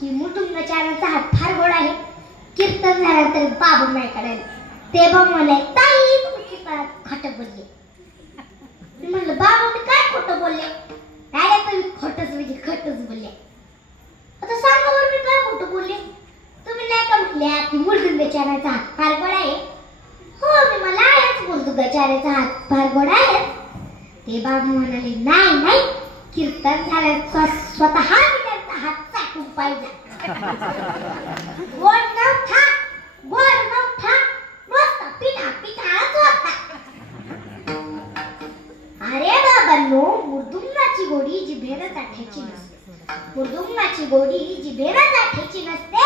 की मुटुंबाचाराचा हात फार गोड आहे. कीर्तन झालं तर बाबू नाही काढायला. ते बाबू म्हणाले, ताई तुम्ही कीर्तनात खोटं बोलले. मी म्हणलं बाबा मी काय खोटं बोलले? नाही तुम्ही खोटंच म्हणजे खोटंच बोलले. आता सांगा बरं मी काय खोटं बोलले? तुम्ही नाही का म्हटल्या की मुटुंबाचाराचा हात फार गोड आहे? हो मी मला आहेच मुटुंबाचाराचा हात फार गोड आहे. ते बाबू म्हणाले, नाही नाही कीर्तन झालं स्वतः मी त्यांचा हात चाटून पाहिजे. गोड नव्हता नुसता पिठाच होता. अरे बाबांनो, मृदुंगाची गोडी जिभेला चाटायची नसते. मृदुंगाची गोडी जिभेला चाटायची नसते,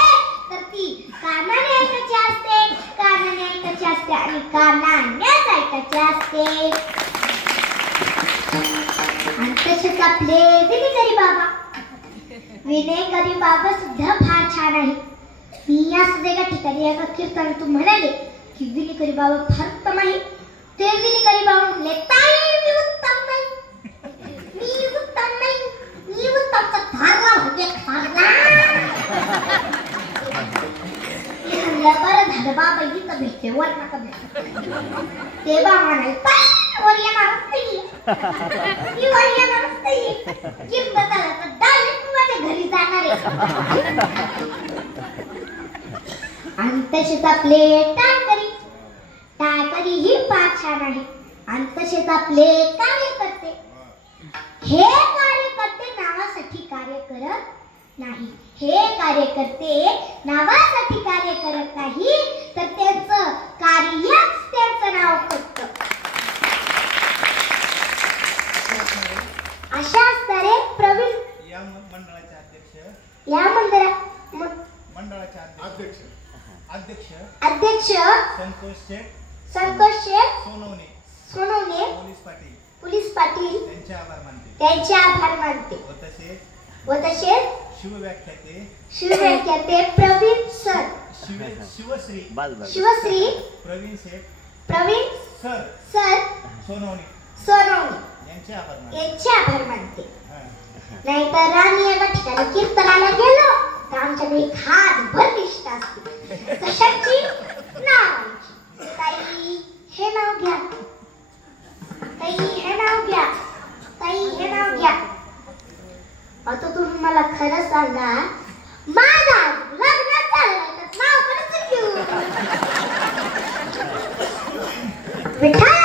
तर ती कानाने ऐकायची असते. कानाने ऐकायची असते आणि कानानेच ऐकायची असते. आणि तसेच आपले विनेकरी बाबा सुद्धा फार छान आहे. मी असं एका ठिकाणी एका कीर्तनातून म्हणाले की विनेकरी बाबा फार उत्तम आहे. ते विनेकरी बाबा म्हणले, ताई मी उत्तम नाही, मी उत्तमचा धारला म्हणजे धारला. बरं झालं बाबा इथं भेटले, वर नका भेटले. ते बाबा म्हणाले, वर येणारच नाहीये, मी वर येणारच नाहीये. कीर्तन झालं तर डायरेक्ट माझ्या घरी जाणार आहे. आणि तसेच आपले टाळकरी ही फार छान आहे. आणि तसेच आपले कार्यकर्ते, हे कार्यकर्ते नावासाठी कार्य करत नाही. हे कार्यकर्ते नावासाठी कार्य करत नाही, तर त्यांचं कार्यच त्यांचं नाव करतं. अशा असणारे प्रवीण या मंडळाचे अध्यक्ष संतोष शेठ सोनवणे पोलीस पाटील त्यांचे आभार मानते. व तसेच शिवव्याख्याते प्रवीण सर शिवश्री प्रवीण सर सोनवणे यांचे आभार मानते. नाहीतर आम्ही एका ठिकाणी कीर्तनाला गेलो तर आमच्याकडे हातभर लिस्ट असते कशाची? नावाची. ताई हे नाव घ्या, ताई हे नाव घ्या, ताई हे नाव घ्या. आता तुम्ही मला खरं सांगा, माझा लग्न झालं तर नाव कसं घेऊ? विठ्ठल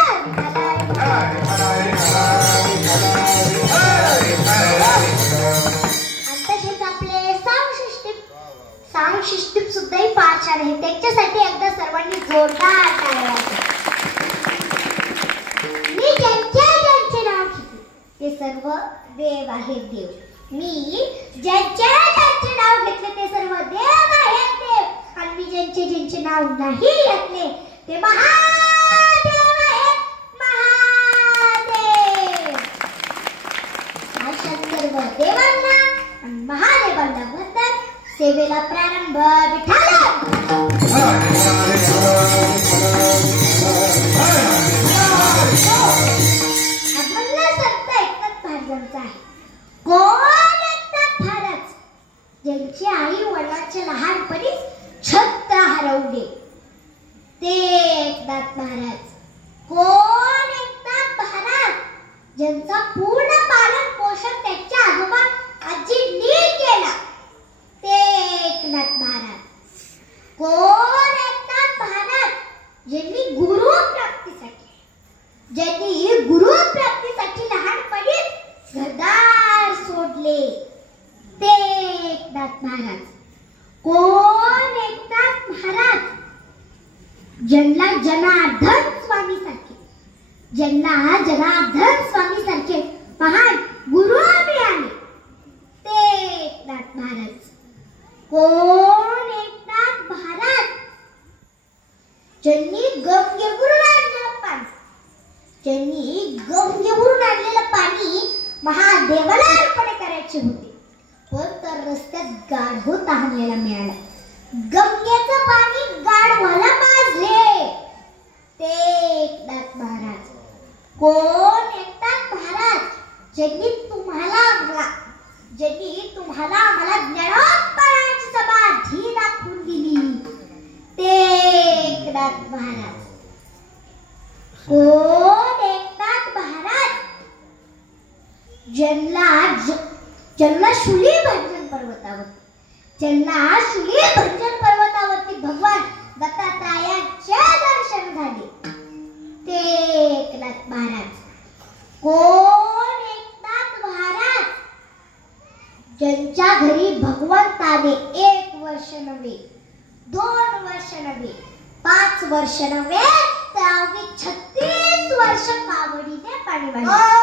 साऊंड सिस्टीम सुद्धा फार छान आहे. त्याच्यासाठी एकदा सर्वांनी जोरदार टाळ्या वाजवा. मी ज्यांचे नाव घेते ते सर्व देव आहेत देव. मी ज्यांचे नाव घेतले ते सर्व देव आहेत देव. आणि मी ज्यांचे नाव नाही घेतले ते महादेव आहेत महादेव. अशा सर्व देवांना आणि महादेवांना वंदन. सेवेला प्रारंभ. विठ्ठल आपल्याला संत एकनाथ महाराजांचा आहे. कोण एकनाथ महाराज? ज्यांची आई वडिलांच्या लहानपणीच छत्र हरवले ते एकनाथ महाराज. कोण एकनाथ महाराज? ज्यांचा पूर्ण पालन पोषण त्यांच्या आजोबा आजींनी केला ते एकनाथ महाराज. कोण एकनाथ महाराज? ज्यांनी गुरु प्राप्तीसाठी लहानपणीच घरदार सोडले ते एकनाथ महाराज. कोण एकनाथ महाराज? ज्यांना जनार्दन स्वामी सारखे महान गुरु मिळाले ते एकनाथ महाराज. कोण एकनाथ महाराज? ज्यांनी गंगेवरून आणलेलं पाणी महादेवाला अर्पण करायचे होते, पण तर रस्त्यात गाढव तहानलेला मिळाला. गंगेचं पाणी गाढवाला पाजले ते एकनाथ महाराज. कोण एकनाथ महाराज? ज्यांनी तुम्हाला आम्हाला ज्ञानोपरायण पर्वतावर, ज्यांना श्री भंजन पर्वतावरती भगवान दत्तात्रयाचे दर्शन झाले ते एकनाथ महाराज. कोण एकनाथ महाराज? ज्यांच्या घरी भगवंताने 1 वर्ष नव्हे, 2 वर्ष नव्हे, 5 वर्ष नव्हे, तर अवघी 36 वर्ष कावडीने पाणी वाहिले.